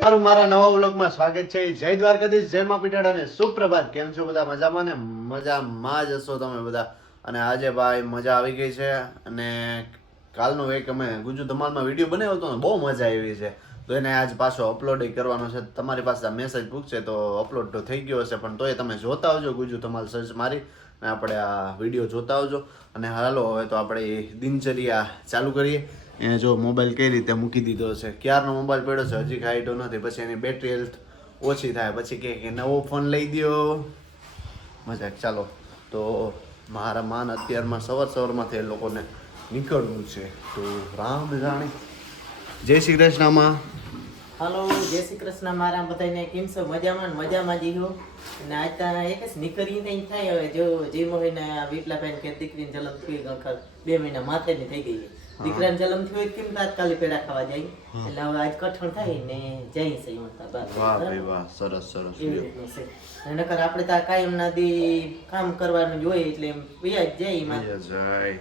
મારું મારા નવા વ્લોગમાં સ્વાગત છે. જય દ્વારકાધીશ, જય મા અને સુપ્રભાત. કેમ છો બધા? મજામાં ને? મજામાં જ હશો તમે બધા? અને આજે ભાઈ મજા આવી ગઈ છે. અને કાલનો એક અમે ગુજુ ધમાલમાં વીડિયો બનાવ્યો હતો ને, બહુ મજા આવી છે. તો એને આજ પાછો અપલોડ કરવાનો છે. તમારી પાસે આ મેસેજ પૂછશે તો અપલોડ તો થઈ ગયો હશે, પણ તોય તમે જોતા આવજો ગુજુ ધમાલ સર્ચ મારી અને આપણે આ વીડિયો જોતા આવજો. અને હાલો, હવે તો આપણે દિનચર્યા ચાલુ કરીએ. એ જો મોબાઈલ કઈ રીતે મૂકી દીધો છે? ક્યારનો મોબાઈલ પડ્યો છે? હજી ખાઈટો નથી. પછી એની બેટરી હેલ્થ ઓછી થાય. પછી કે નવો ફોન લઈ દ્યો. મજાક. ચાલો. તો મારા માન અત્યારમાં સવાર સવારમાંથી એ લોકોને નીકળવું છે. તો રામ જાણે જય શ્રી કૃષ્ણમાં હાલો જય શ્રી કૃષ્ણ મારા બધાને કેમ છો? મજામાં ને મજામાં જીવો અને આજ તો એક જ નીકળી ને થાય હવે જો જે મહિને વિપલાભાઈ કે દીકરીને જલમ થઈ ગઈ બે મહિના માથે ની થઈ ગઈ દીકરાને જલમ થયો કેમ તાત્કાલિક પેડા ખાવા જાય? એટલે હવે આજ કઠણ થાય ને જઈ છે. વાહ સરસ સરસ નકર આપણે તો કાયમ ના દી કામ કરવાનું જોઈએ એટલે એમ વ્યાજ જાય એમાં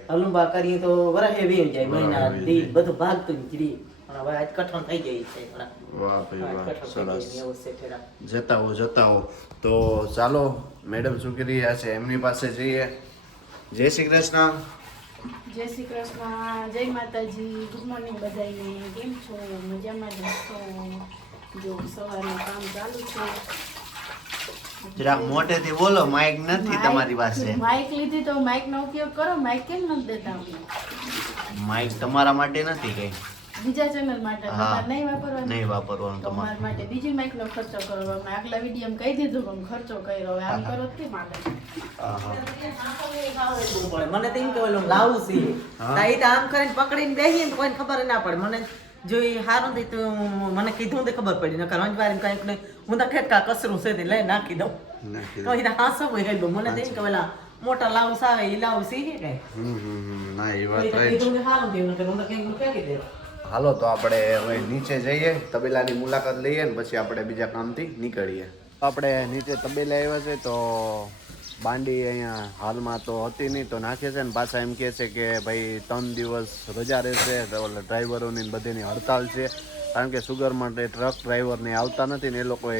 હલુંબા કરીએ તો વરહે વી જાય મહિના દી બધું ભાગતું જ હવે આજ કઠણ થઈ ગઈ છે વાહ ભાઈ વાહ સરસ. જતા હો જતા હો તો ચાલો મેડમ શું કરી રહ્યા છે? એમની પાસે જઈએ. જય શ્રી કૃષ્ણ. જય શ્રી કૃષ્ણ. જય માતાજી. ગુડ મોર્નિંગ બધાને કેમ છો? મજામાં જ છો જો સવારનું કામ ચાલુ છે. જરાક મોટેથી બોલો માઇક નથી તમારી પાસે. માઇક લીધી તો માઇક નો ઉપયોગ કરો. માઇક કેમ નથી દેતા? માઇક તમારા માટે નથી કઈ. બીજા ચેનલ માટે નહીં વાપરવાનું. નહીં વાપરવાનું તમારા. માટે બીજી માઇક નો ખર્ચો કરો. અમે આગલા વીડિયો કહી દીધું કે ખર્ચો કર્યો. હવે આમ કરો કે કેમ મને તેમ કે ઓલું લાવું છે. તાઈ તો આમ કરીને પકડીને બેસીએ ને કોઈને ખબર ના પડે. મને જો એ હારું થઈ તો મને કીધું તો ખબર પડી. નકર અંજવારી કંઈક નહીં હું તો ખેટકા કસરું છે તે લઈ નાખી દઉં. તો એ હાસો હોય ગયેલું મને તો કે ઓલા મોટા લાવું સાવે એ લાવું સી કે. ના એ તો વાત કીધું ને હારું થયું નકર હું તો કંઈક ફેંકી દે હાલો, તો આપણે હવે નીચે જઈએ, તબેલાની મુલાકાત લઈએ ને પછી આપણે બીજા કામથી નીકળીએ. આપણે નીચે તબેલા આવ્યા છે, તો બાંડી અહીંયા હાલમાં તો હતી નહીં, તો નાખે છે ને પાછા એમ કહે છે કે ભાઈ ત્રણ દિવસ રજા રહેશે ડ્રાઈવરોની બધીની હડતાલ છે. કારણ કે સુગર માટે ટ્રક ડ્રાઈવરને આવતા નથી ને એ લોકો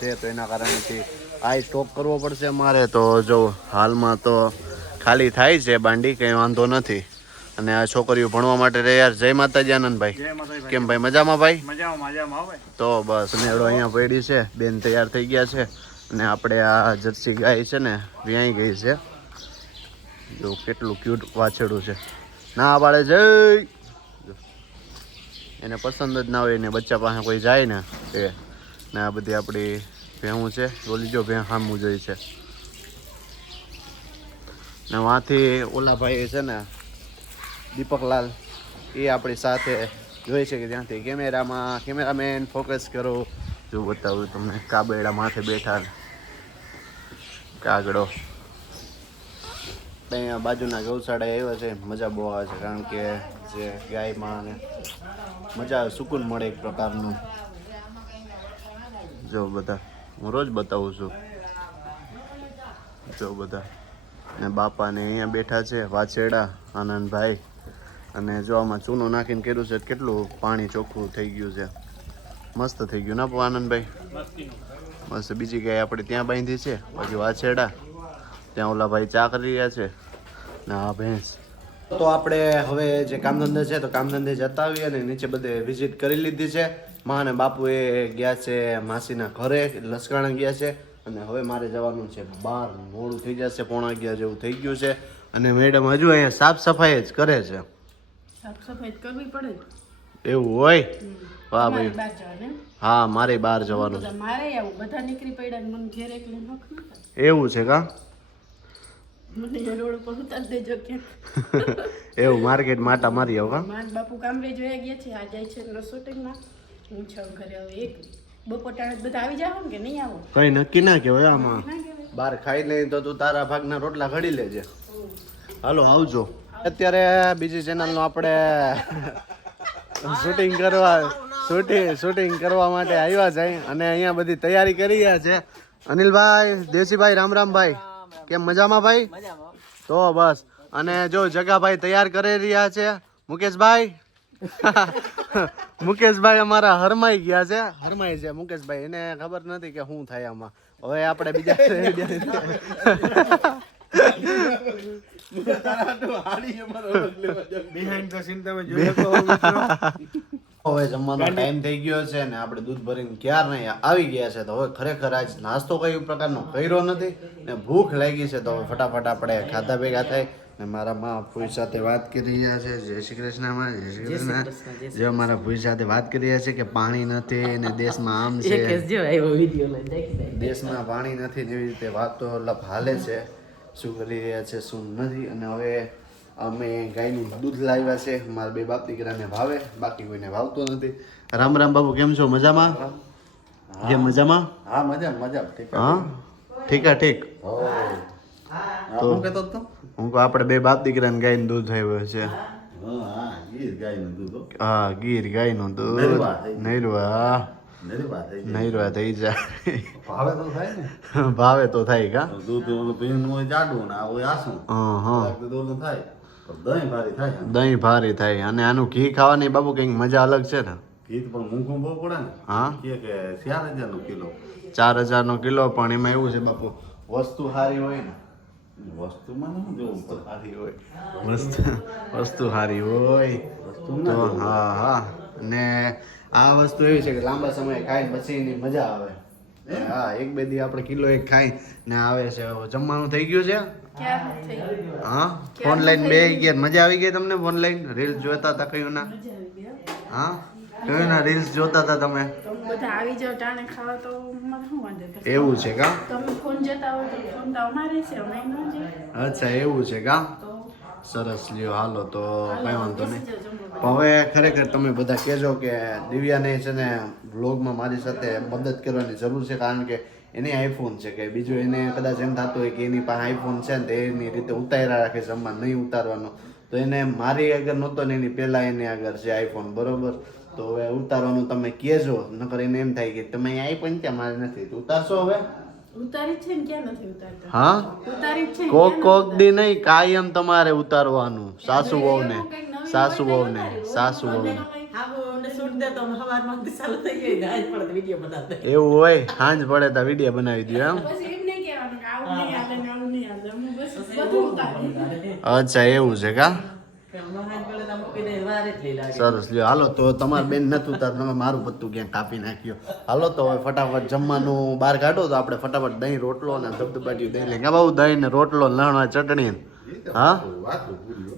છે, તો એના કારણેથી આ સ્ટોપ કરવો પડશે મારે તો જો હાલમાં તો ખાલી થાય છે બાંડી, કંઈ વાંધો નથી. અને આ છોકરીઓ ભણવા માટે તૈયાર. જય માતાજી આનંદભાઈ. કેમ ભાઈ મજામાં ભાઈ? તો બસ નેડો અહીંયા પડી છે. બેન તૈયાર થઈ ગયા છે. અને આપણે આ જર્સી ગાય છે ને વ્યાઈ ગઈ છે. જો કેટલું ક્યુટ વાછેડું છે. ના પાડે જય! એને પસંદ જ ના હોય ને બચ્ચા પાસે કોઈ જાય ને એ. ને આ બધી આપણી ભેહું છે. બોલી જો ભેં સામું જોઈ છે. ને વાંથી ઓલા ભાઈ છે ને દીપકલાલ એ આપણી સાથે જોઈ છે કે ત્યાંથી. કેમેરામાં, કેમેરામેન ફોકસ કરો. જો બતાવું તમને, કાબેડા માથે બેઠા. કાગડો. અહીંયા બાજુના ગૌશાળા એવા છે, મજા બહુ આવે છે, કારણ કે જે ગાયમાં મજા સુકૂન મળે એક પ્રકારનું. જો બધા, હું રોજ બતાવું છું. જો બધા. ને બાપાને અહીંયા બેઠા છે વાછેડા આનંદભાઈ. અને જો આમાં ચૂનો નાખીને કર્યું છે, કેટલું પાણી ચોખ્ખું થઈ ગયું છે? મસ્ત થઈ ગયું ના આનંદભાઈ? મસ્ત. બીજી ગાય આપણે ત્યાં બાંધી છે બાકી વાછેડા ત્યાં ઓલા ભાઈ ચા કરી રહ્યા છે. ને આ ભેંસ. તો આપણે હવે જે કામધંધે છે, તો કામધંધે જતા આવીએ અને નીચે બધે વિઝિટ કરી લીધી છે. મા અને બાપુ એ ગયા છે માસીના ઘરે, લસકાણા ગયા છે. અને હવે મારે જવાનું છે બહાર મોડું થઈ જશે, પોણા અગિયાર જેવું થઈ ગયું છે. અને મેડમ હજુ અહીંયા સાફ સફાઈ જ કરે છે. સાફ સફાઈ કરવી પડે? એવું હોય? વાહ ભાઈ? હા મારે બહાર જવાનું. છે મારે આવું બધા નીકળી પડ્યા ને મને ઘેર એકલી નખ એવું છે કા? મને એ રોડ ઉપર ઉતારી દેજો ક્યાંક એવું માર્કેટ માટા મારી આવ કા? માર બાપુ કામરે જોયા ગયા છે આ જાય છે શૂટિંગમાં. હું છું ઘરે હવે એક. બપોર ટાણે બધા આવી જાવ કે નહીં આવો? કઈ નક્કી ના કહેવાય આમાં. બહાર ખાઈ લઈ તો તું તારા ભાગના રોટલા ઘડી લેજે. હાલો આવજો. અત્યારે બીજી ચેનલનું આપણે શૂટિંગ કરવા શૂટિંગ શૂટિંગ કરવા માટે આવ્યા છે. અને અહીંયા બધી તૈયારી કરી રહ્યા છે. અનિલભાઈ, દેશીભાઈ રામ રામભાઈ કેમ મજામાં ભાઈ? તો બસ. અને જો જગાભાઈ તૈયાર કરી રહ્યા છે. મુકેશભાઈ? મુકેશભાઈ અમારા હરમાઈ ગયા છે. હરમાઈ છે મુકેશભાઈ. એને ખબર નથી કે શું થાય આમાં. હવે આપણે બીજા બિહાઇન્ડ ધ સીન તમે જોઈ શકો હવે જમવાનો ટાઈમ થઈ ગયો છે ને આપણે દૂધ ભરીને ક્યાર નહીં આવી ગયા છે તો હવે ખરેખર આજ નાસ્તો કઈ પ્રકારનો કર્યો નથી ને ભૂખ લાગી છે તો હવે ફટાફટ આપણે ખાધા ભેગા થાય ને મારા મા ફૂઈ સાથે વાત કરી રહ્યા છે. જય શ્રી કૃષ્ણમાં જય શ્રી કૃષ્ણ. જે મારા ફૂઈ સાથે વાત કરી રહ્યા છે કે પાણી નથી ને દેશમાં આમ છે. દેશમાં પાણી નથી ને એવી રીતે વાતો લપ હાલે છે. શું કરી રહ્યા છે શું નથી. અને હવે અમે ગાયનું દૂધ લાવ્યા છે. મારા બે બાપ દીકરાને ભાવે બાકી કોઈને ભાવતો નથી. રામ રામ બાબુ કેમ છો? મજામાં? જે મજામાં? હા મજા મજા. ઠીક હા? ઠીક ઠીક. તો હું કહેતો હતો? હું કહું આપણે બે બાપ દીકરાને ગાયનું દૂધ આવ્યું છે. હા હા ગીર ગાયનું દૂધ હો. હા ગીર ગાયનું દૂધ. નરવા. નૈરવા થઈ જાય. ભાવે તો થાય ને. ભાવે તો થાય કા? દૂધ ઓલું પીન હોય જાડું ને આ હોય આસું. હા ઓલું થાય. દહીં ભારી થાય દહીં ભારી થાય. અને આનું ઘી ખાવાની બાબુ કંઈક મજા અલગ છે ને? ઘી પણ મૂંગું બહુ પડે ને. હા? કે કે ચાર હજાર નો કિલો. ચાર હજારનો કિલો પણ એમાં એવું છે બાપુ વસ્તુ સારી હોય ને. વસ્તુમાં જોવું તો સારી હોય. વસ્તુ વસ્તુ સારી હોય વસ્તુ તો હા હા. ને આ વસ્તુ એવી છે કે લાંબા સમય ખાઈને પછી એની મજા આવે. હા એક બે દી આપણે કિલો એક ખાઈ ને આવે છે. જમવાનું થઈ ગયું છે? હા? ઓનલાઈન બે ગયા? મજા આવી ગઈ તમને ઓનલાઈન રીલ જોતા હતા કયું ના મજા આવી ગઈ હો. કયું ના રીલ્સ જોતા હતા તમે? બધા આવી જાવ ટાણે ખાવા તો મને શું વાંધો? એવું છે કા? તમે ફોન જતા હોય તો ફોન તો અમારે છે અમે ન. અચ્છા એવું છે કા? સરસ લ્યો હાલો તો કઈ વાંધો નહીં. હવે ખરેખર તમે બધા કહેજો કે દિવ્યાને છે ને વ્લોગમાં મારી સાથે મદદ કરવાની જરૂર છે કારણ કે એને આઈફોન છે કે બીજું એને કદાચ એમ થતું હોય કે એની પાસે આઈફોન છે ને તે એની રીતે ઉતાર્યા રાખે છે આમાં નહીં ઉતારવાનો. તો એને મારી આગળ નહોતો ને એની પહેલાં એની આગળ છે આઈફોન બરોબર? તો હવે ઉતારવાનું તમે કહેજો નકર એને એમ થાય કે તમે આઈફોન ત્યાં મારે નથી. તો ઉતારશો હવે? ઉતારી છે ને ક્યાં નથી ઉતારતા? હા? ઉતારી છે કોક કોક દી નહીં કાયમ તમારે ઉતારવાનું સાસુ વહુને એવું સાસુ હોય વહુને સાસુ વહુને એવું હોય? સાંજ પડે તો વીડિયો બનાવી દો એમ. અચ્છા એવું છે કા? સરસ લ્યો હાલો તો તમારે બેન નતું ઉતાર તમે મારું પત્તું ક્યાંક કાપી નાખ્યો. હાલો તો હવે ફટાફટ જમવાનું બહાર કાઢો તો આપણે ફટાફટ દહીં રોટલો અને ધબધબાટી દહીં લઈએ. બાબુ દહીં ને રોટલો લણવા ચટણી હા?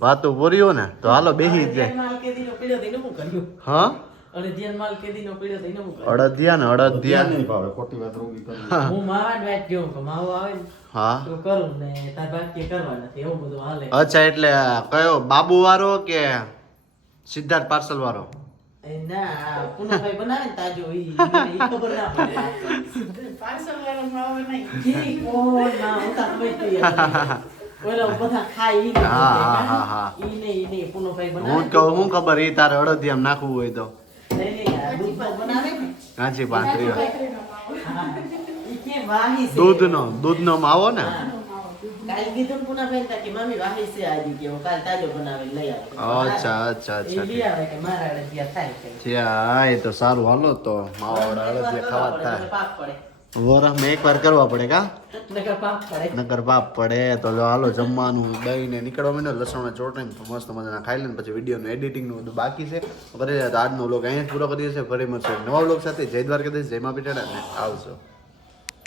વાતું પૂરી પૂર્યું ને? તો હાલો બેસી જ જાય. હું અડદિયા ને અડદિયા. નહીં ભાવે ખોટી વાત રોગી હું. માવા જ વાટ કે માવો આવે હા. તો કરું ને તાર બાકી કરવા નથી એવું બધું હાલે. અચ્છા એટલે કયો બાબુ વાળો કે સિદ્ધાર્થ પાર્સલ વાળો. એ ના પુનાભાઈ બનાવે તાજો ઈ ઈ ખબર ના પડે. પાર્સલ વાળો માવો નહીં ઈ ના ઉતા તો હા, હા, હા, હા. હું હું ખબર એ તારે અડદિયામાં નાખવું હોય તો. ને. કાચી પાંત્રી હા. વાહી છે. દૂધનો દૂધનો માવો ને? હા. કાલ કીધું ને પુનાભાઈ કે મમ્મી વાહી છે આજે કે હું કાલ તાજો બનાવીને લઈ આવે અચ્છા અચ્છા અચ્છા લઈ આવે કે મારા અડદિયા થાય છે ત્યાં એ તો સારું હાલો તો માવા વાળા ખાવા થાય પાપ પડે વરસમાં એકવાર કરવા પડે કા નકર પાપ પડે તો હાલો જમવાનું દહીં ને નીકળવા મને લસણ ચોટણીને મસ્ત મજાના ખાઈ લઈને પછી વિડીયોનું એડિટિંગનું બધું બાકી છે ફરી તો આજનો લોક અહીંયા પૂરો કરીએ છીએ ફરી મળશે નવા લોક સાથે જય દ્વારકાધીશ જય મા પીટાડા ને આવજો